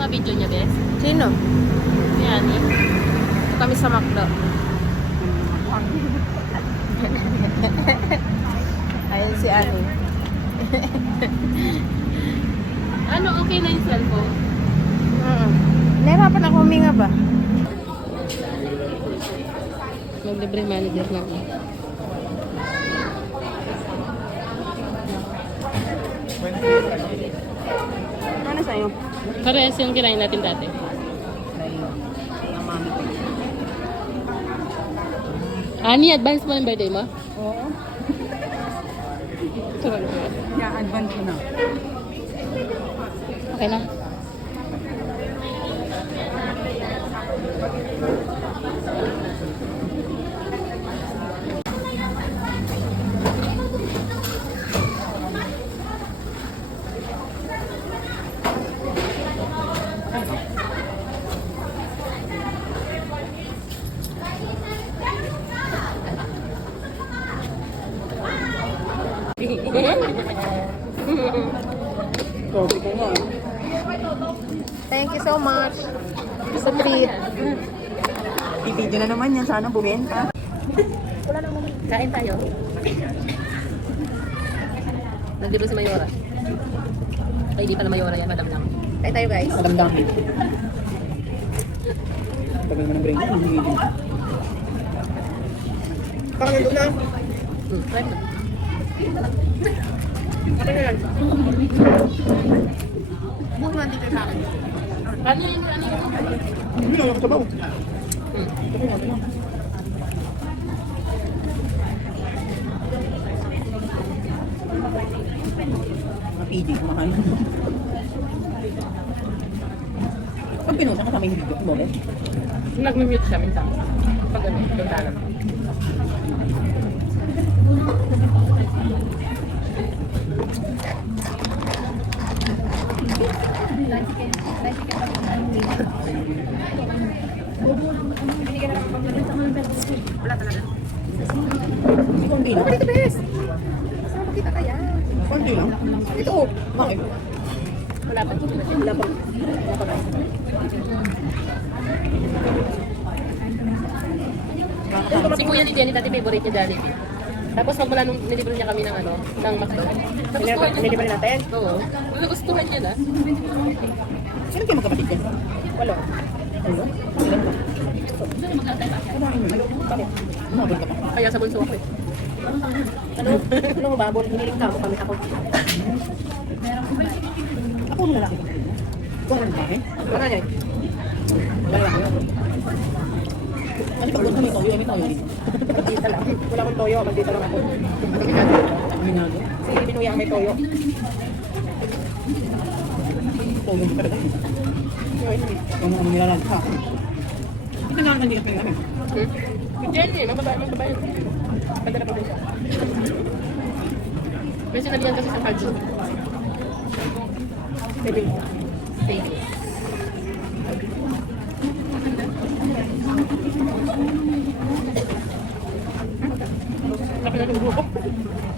mga video niya, Bes? Sino? Si Ani. Kami sa Macdo. Ayun si Ani. Ano, okay na yung cellphone? Mm. Nahirapan ako huminga ba? Mag-libre manager lang. Ano sa'yo? Parehas yung kinain natin dati. Ani, advance mo ng birthday mo? Oo. Yeah, advance ko na. Okay na. Kopi ko nga. Thank you so much. Sa treat. I-video na naman yan. Sana bumenta. Kain tayo. Nandito si Mayora. Ay, di pala Mayora yan, madam lang. Kain tayo guys. Madamdamin. Tagal mo ng brain. Ang hindi. Baka nandun na. Hmm, try mo. Ano na yan? Buong nandito sa akin. Ano yun? Ano yun? Hindi na lang. Hmm. Mga PG, kumakain. Pag pinusa kasama yung video, mo Nag-mute siya minsan. Pag ano, ganda lang. Konti lang. Dito bes. Saan makita kaya? Konti lang. Ito. Bakit? Wala pa. Wala pa. Wala pa. Si Kuya ni Jenny dati favorite niya Jollibee. Tapos magmula nung nilibre niya kami ng ano, ng McDo. Nagustuhan niya. Nilibre natin? Oo. Nagustuhan niya na. Sino kayo magkapatid yan? Walo. Ano? Ilan mo. Pa. Kaya sa bunso ako eh. Ano? Anong babol? Hiniling ka mo kami ako. Ako ang lalaki. Ikaw ang lalaki? Ano yan? Lalaki. Kasi pag gusto may toyo, may toyo din. Magdita lang. Wala akong toyo. Magdita lang ako. Si Binuya may toyo. Toyo din talaga. Yung ano nilalag ka. Hindi na naman pinagami. Hmm? Si Jenny, mababae, mababae. Ganda na po din siya. May sinabihan kasi sa cards. Baby. Baby. Laki na ng grupo.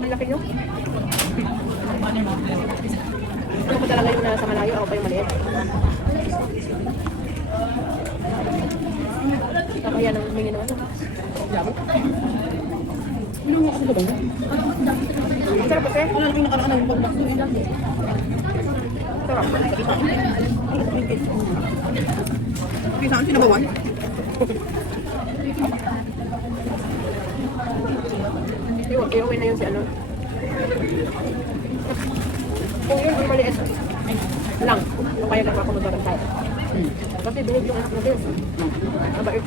Ang laki nyo. Ano ko talaga yung nasa malayo? Ako pa yung maliit. Kakaya nang humingi ng ano. Yamo. Ano nga ako ba? Ang sarap kasi. Wala lang yung nakaraan ng pag-box doon. Sarap. Kisaan sinabawan? Yung okay, okay na yun si ano. Kung yun ang maliit lang, kaya lang ako magbabantay. Hmm. Kasi bilog yung anak natin. Mabait.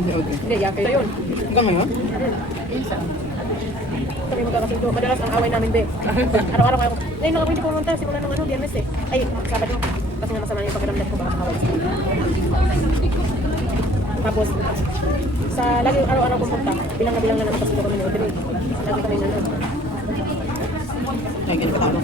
Hindi okay. Hindi, yun. Hanggang ngayon? Isa. Kami magkakasundo. Madalas ang away namin, be. Araw-araw kayo. Ngayon hindi pumunta. Simula ng ano, biyernes eh. Ay, Sabado. Kasi nga masama yung pakiramdam ko baka makaway. Tapos, sa lagi araw-araw pumunta, bilang na bilang na nakapasundo kami ni Audrey. Lagi kami na ano. Ay, ganun katalo.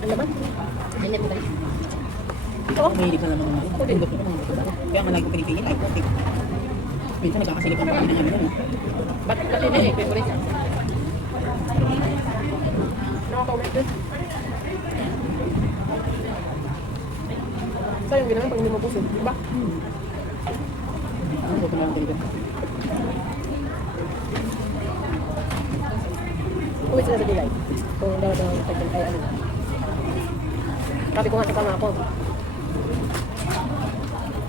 Ang laman. Ganyan ba? Ito. Mahilig na naman ng mga pindot ko mga buto. Kaya nga lagi ko pinipili ay putik. Minsan nagkakasilip ang pagkain ng ano. Ba't ba't hindi eh? Favorite niya. Nakaka-ulit din. Sayang ginawa pag hindi mo puso. Diba? Ano buto na lang talaga. Uwi sila sa July. Kung daw daw tagal ay ano. Sabi ko nga sa kama ako.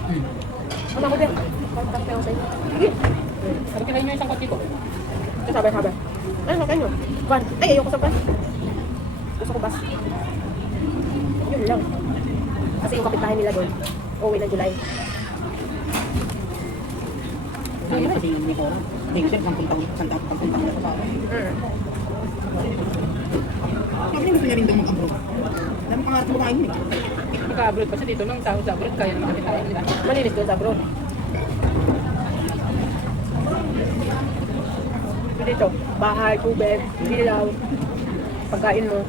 Hmm. Ano ako din? Pagkakit ako sa'yo. Sabi kinain niyo isang kotse ko. Ito sabi. Ano sa kanyo? Van. Ay, ayoko sa bus. Gusto ko bus. Yun lang. Kasi yung kapitbahay nila doon, uwi ng July. Kaya kasi yung ni Cora. Hindi siya pang puntang pang puntang sa baba. Niya gusto niya rin daw mag-abroad. Dami pangarap mo kain eh. Magka-abroad pa siya dito nung sa sa abroad kaya naman kita nila. Malinis doon sa abroad. Dito, bahay, tubig, dilaw, pagkain mo.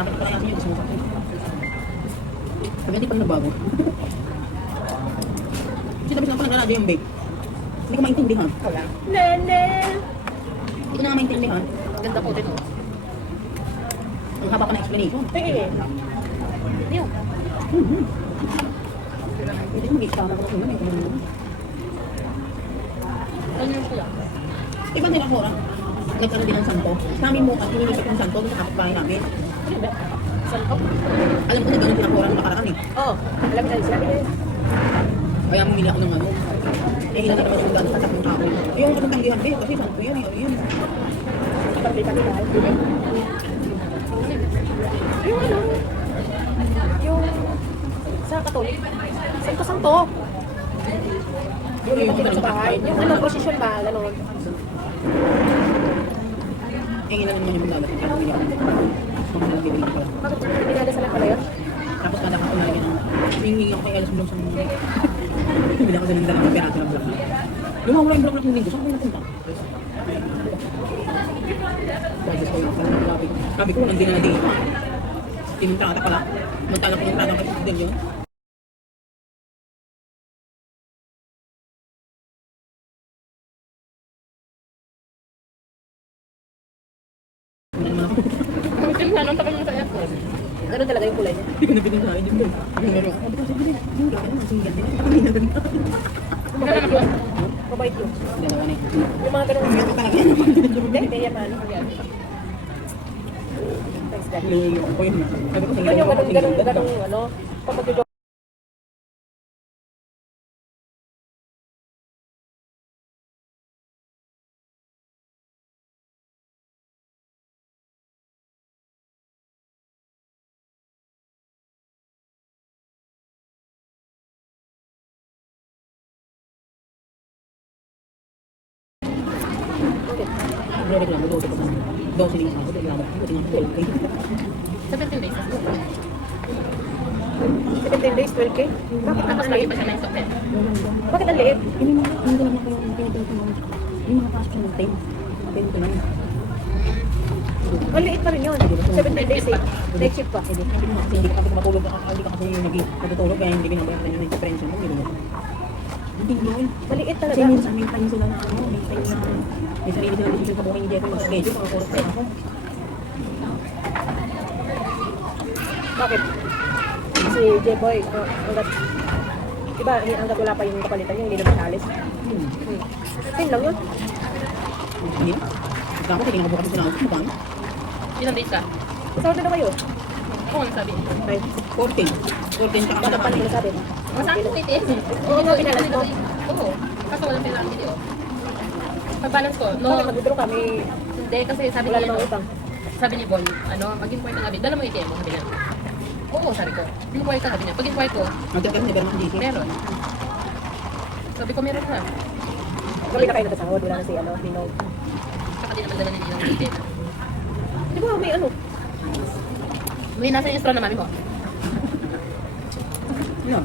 Bakit pa sa akin? Sabi hindi pa nagbago. Kasi tapos na pa nag-radio yung babe. Hindi ko maintindihan. Wala. Nene! Hindi ko na nga maintindihan. Ganda po dito. Ang haba pa na explanation. Tingin. Yun. Mhm. Hindi ko mag-istama ko yun. eh. Ano yung kuya? Iba nila ko ah. Nag-ano din ng santo. Sa amin mo, at hinilisip ng santo sa kapitbahay namin. Saan ko? Alam ko na gano'n pinakura nung nakaraan eh. Oo. Alam na, sinabi niya. Kaya bumili ako ng ano. Eh, ilan na naman yung gano'n sa tatlong tao. Eh, yung katong tanggihan din, kasi santo yan eh. Yun? Pagkita nila. Yung ano? Yung sa katolik. Santo Santo. Yung Yung ipakita sa bahay. Yung ano, prosesyon ba? Ganon. Eh, ilan naman yung. Kaya bumili ako. Kung bibili ko pala. Bakit pinadasalan pala yun? Tapos kada ako na rin. Hingi ako kay Alice Blum sa mga. Bili ako sa ng dalawang peraso ng black. Lumawala yung black ng linggo. Saan ko napunta? Sabi ko ko, ko, nandun na na dito. Tinuntrata pala. Magtala ko yung prada kay President yun. Yung nga nung tagal mo sa airport. Ganon talaga yung kulay niya. Hindi ko akin dito. Yung meron. Sabi ko, sige, hindi ka naman, single din. Na. Mabait yun. Mabait yun. Na. Yung mga. Hindi ko talaga yan. Hindi na Hindi, hindi yan man. Thanks, God. Yun. Yung ganun, ganun, ganun, ano? Pag mag Reklamo, 12 pa sa 12 din ako. Reklamo. Buti nga 12 kayo. 17 days. 17 days, 12K? Bakit ang lagi pa siya na installment. Bakit ang liit? Hindi mo, hindi ko naman kayo pinipili ko mga yung mga pasok siya ng 10. 10 ko lang. Ang liit pa rin yun. 17 days eh. Night shift pa. Hindi hindi mo kasi hindi ka kasi matulog ka hindi ka kasi nag natutulog kaya hindi binabayaran yung difference mo. Hindi mo. Maliit talaga. Kasi minsan may time sila na ano, may time na may sarili silang decision sa buhay ni Jeffrey mag schedule mga oras na ako. Bakit? Si J-Boy, uh, hanggat, diba, hanggat wala pa yung kapalitan niya, hindi naman alis. Hmm. Hmm. Same lang yun. Hindi na. Tapos hindi nakabukas yung sinawag ko magkano? Ilang days ka? Isa na ba yun? Ako ano sabi? Right. 14. 14 tsaka Bakit pa kalahati. nila sabi? Masakit ko ito eh. Oo, nga, pinalas mo. Oo. Kaso walang pera ang video. Pag-balance ko, no, mag-withdraw kami? hindi kasi sabi niya, utang. sabi ni Bon, ano, mag-inquire ka nga, dala mo ATM mo, sabi niya. Oo, sabi ko. Inquire ka, sabi niya. Pag-inquire ko, Nagtagkas ni Berman GC. meron. Sabi ko, meron na. Gabi na kayo natasahod, wala na si ano, Ninong. Saka di naman dala ni Ninong Lupit. Di ba, may ano? May nasa yung straw na mami mo. Yan.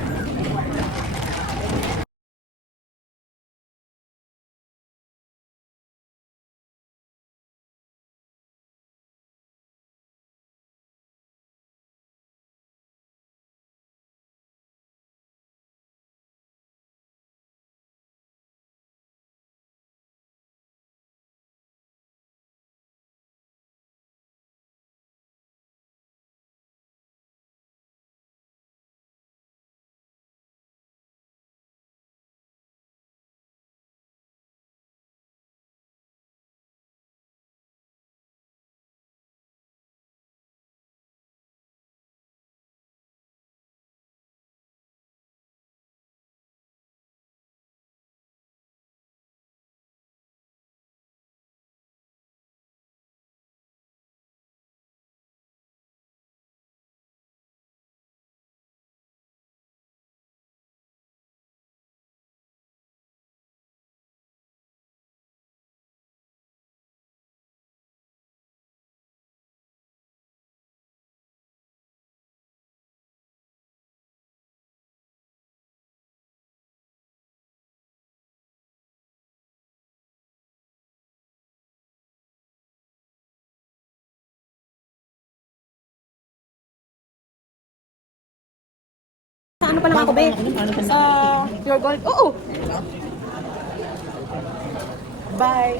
Ano pa lang ako, be? Sa Pure Gold. Oo! Bye!